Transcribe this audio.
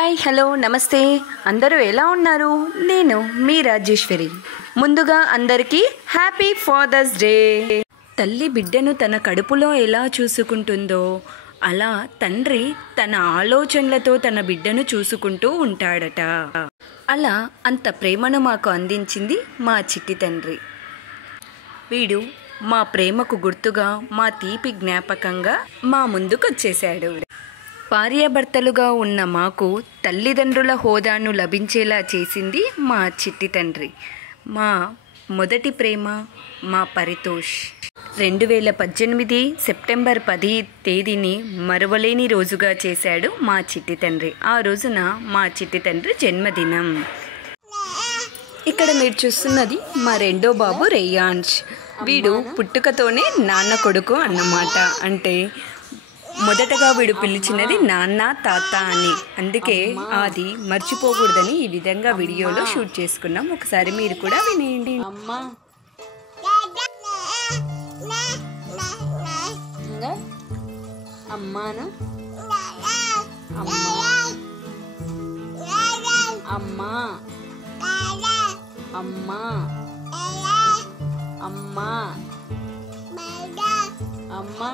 Hi hello నమస్తే అందరూ ఎలా ఉన్నారు? నేను మీ రాజేశ్వరి. ముందుగా అందరికీ హ్యాపీ ఫాదర్స్ డే. తల్లి బిడ్డను తన కడుపులో ఎలా చూసుకుంటుందో అలా తండ్రి తన ఆలోచనలతో తన బిడ్డను చూసుకుంటూ ఉంటాడట. అలా అంత ప్రేమను మాకు అందించింది మా చిట్టి తండ్రి. వీడు మా ప్రేమకు గుర్తుగా, మా తీపి జ్ఞాపకంగా మా ముందుకొచ్చేశాడు. భార్యాభర్తలుగా ఉన్న మాకు తల్లిదండ్రుల హోదాను లభించేలా చేసింది మా చిట్టి తండ్రి. మా మొదటి ప్రేమ, మా పరితోష్. 2018 సెప్టెంబర్ 10 తేదీని మరువలేని రోజుగా చేశాడు మా చిట్టి తండ్రి. ఆ రోజున మా చిట్టి తండ్రి జన్మదినం. ఇక్కడ మీరు చూస్తున్నది మా రెండో బాబు రేయాన్ష్. వీడు పుట్టుకతోనే నాన్న కొడుకు అన్నమాట. అంటే మొదటగా వీడు పిలిచినది నాన్న తాత అని. అందుకే అది మర్చిపోకూడదని ఈ విధంగా వీడియోలో షూట్ చేసుకున్నాం. ఒకసారి మీరు కూడా వినేయండి. అమ్మా అమ్మాను అమ్మా అమ్మా అమ్మా అమ్మా